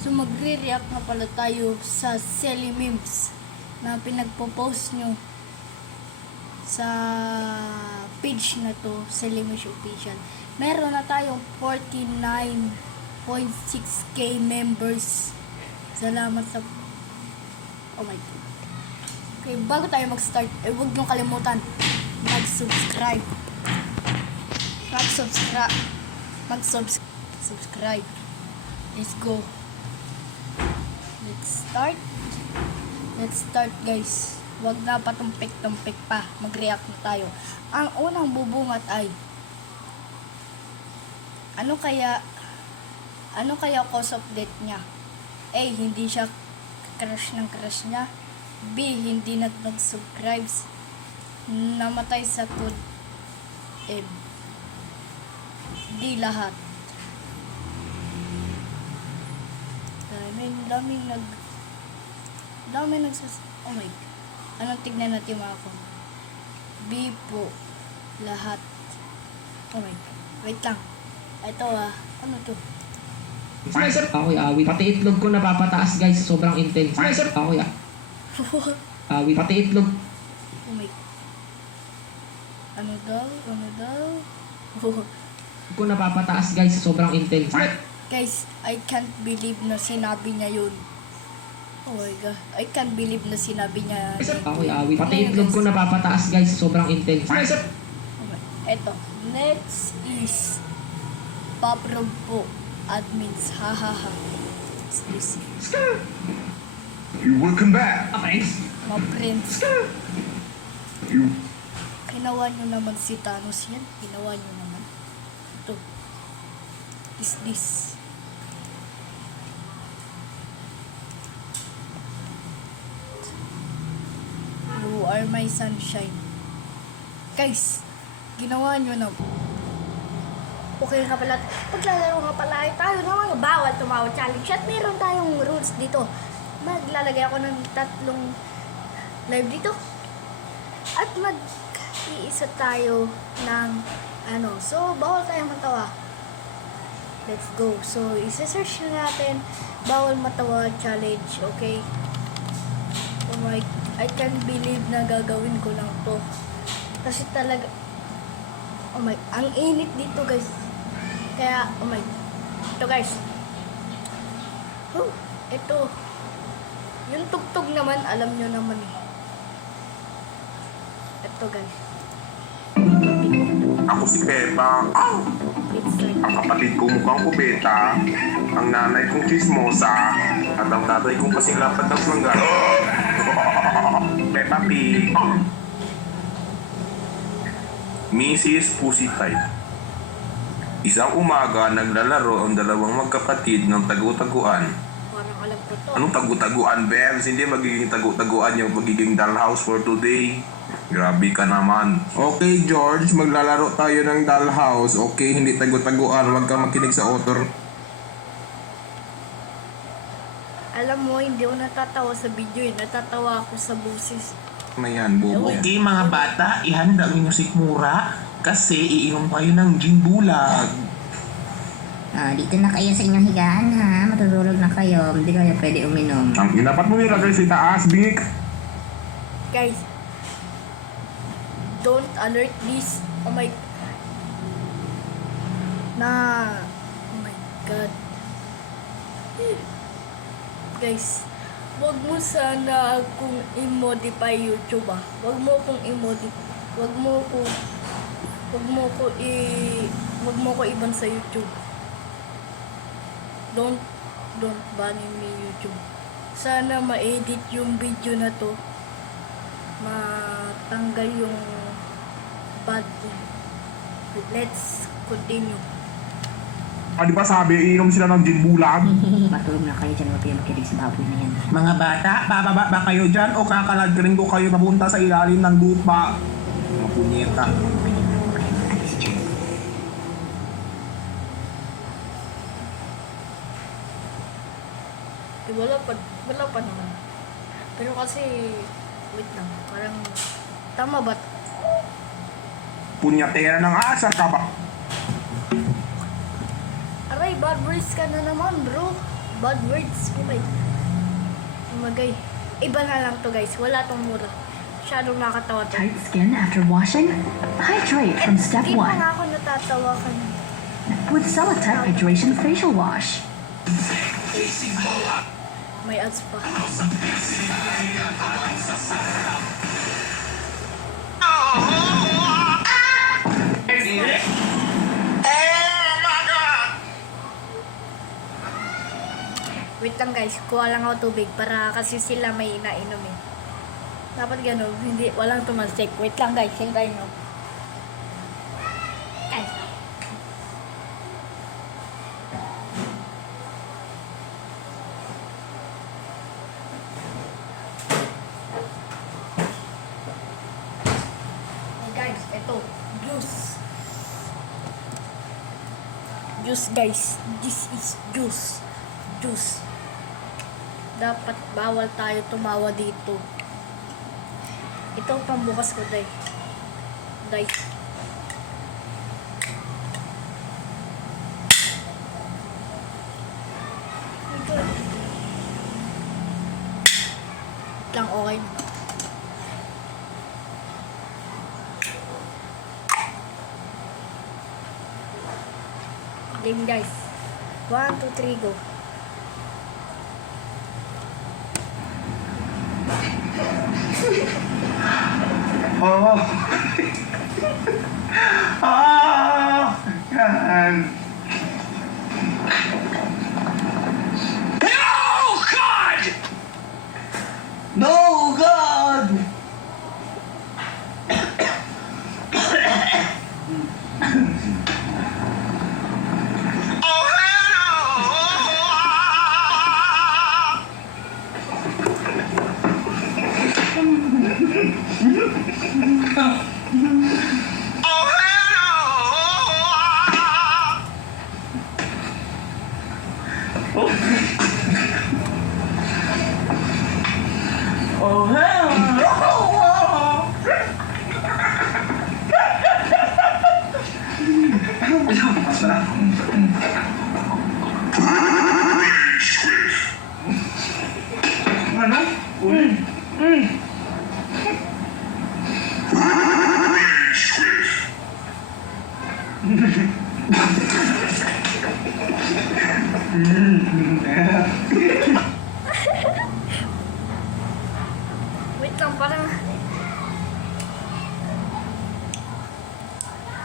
So magre-react na pala tayo sa silly memes na pinagpo-post nyo sa page na to, Silly Memes Official. Meron na tayong 49.6k members. Salamat sa... Oh my God. Okay, bago tayo mag-start, huwag nyo kalimutan mag-subscribe. Mag-subscribe. Let's go. Let's start guys. Wag na patumpik-tumpik pa. Mag-react na tayo. Ang unang bubungat ay ano kaya cause of death niya? A. Hindi siya crush ng crush niya. B. Hindi nag-subscribe. Namatay sa tod. M. D. Lahat. Daming oh my God. Anong tignan natin mga ako? B po. Lahat. Oh my God. Wait lang. Ito ano to? Ako'y awit. Pati itlog ko napapataas guys. Sobrang intense. Ako'y awit. Pati itlog. Oh my God. Ano daw? Ko napapataas guys. Sobrang intense. Guys, I can't believe na sinabi niya yun. Oh my God. I can't believe na sinabi niya. Ako'y awit. Pati itlog ko napapataas guys. Sobrang intense. Okay. Eto. Next is Paprob po. Admins. Hahaha. What's this? You welcome back. Mga friends. You Ginawa nyo naman si Thanos yan. Ginawa nyo naman. Ito. Is this? You are my sunshine. Guys, ginawa nyo na. Okay nga pala. Paglalaro nga pala tayo ng mga bawal tumawa challenge. At meron tayong rules dito. Maglalagay ako ng 3 live dito. At mag-iisa tayo ng So, bawal tayong matawa. Let's go. So, isa-search na natin bawal matawa challenge. Okay? Oh my, I can't believe na gagawin ko lang to. Kasi talaga, oh my, ang init dito guys. Kaya, oh my, ito guys. Ito. Yung tugtog naman, alam nyo naman eh. Ito guys. Ako si Pepa. It's like, Ang kapatid ko mukhang kubeta. Ang nanay kong chismosa. At ang tatay kong kasinglapat ng mangga. Peppa Pig. Mrs. Pussytite. Isang umaga, naglalaro ang dalawang magkapatid ng tagu-taguan. parang alam ko to. Anong tagu-taguan, Bebs? Hindi magiging tagu-taguan yung magiging dollhouse for today. Grabe ka naman. Okay, George, maglalaro tayo ng dollhouse. Okay, hindi tagu-taguan. Huwag kang makinig sa author. Alam mo, hindi ako natatawa sa video eh. Natatawa ako sa busis. Na yan, bobo. Okay mga bata, ihanda ang inyong sikmura kasi iinom kayo ng gin bulag. Dito na kayo sa inyong higaan ha. Matutulog na kayo. Hindi kayo pwede uminom. Ang inapat mo nilagay sa taas, bingik. Guys, don't alert this. Oh my... Oh my God. Guys, wag mo sana akong i-modify YouTube Wag mo ko iban sa YouTube. Don't ban me YouTube. Sana ma-edit yung video na to. Matanggal yung bad thing. Let's continue. Di ba sabi, iinom sila ng gin bulag? Matulog na kayo dyan. Huwag kayo makinig sa baboy na yan. Mga bata, bababa ba kayo dyan o kakalagrin ko kayo papunta sa ilalim ng lupa? Mga punyeta. Alis dyan. Wala pa naman. Pero kasi, wait lang, parang, tama ba? Punyatera ng asa ka ba? Aray, bad breeze ka na naman, bro. Bad words. Okay. Magay. Iba na lang to guys. Wala tong mura. Masyadong nakatawa to. Tight skin after washing? Hydrate from step Di pa 1 nga ako natatawa kanina. with Celotype Hydration Facial Wash. May ads pa. Wait lang guys, kuha lang ako tubig para kasi sila may inainom eh. Dapat ganun, hindi, walang tumalsik. Wait lang guys, hintayin nyo. Guys. Hey guys, ito, juice. Juice guys, this is juice. Juice. Dapat bawal tayo tumawa dito. Ito ang pambukas ko, day. Day. Ito. Lang okay. Game guys. 1, 2, 3, go. Oh. Ah. Yan. No, God! Oh, hell Ano? Wait lang, parang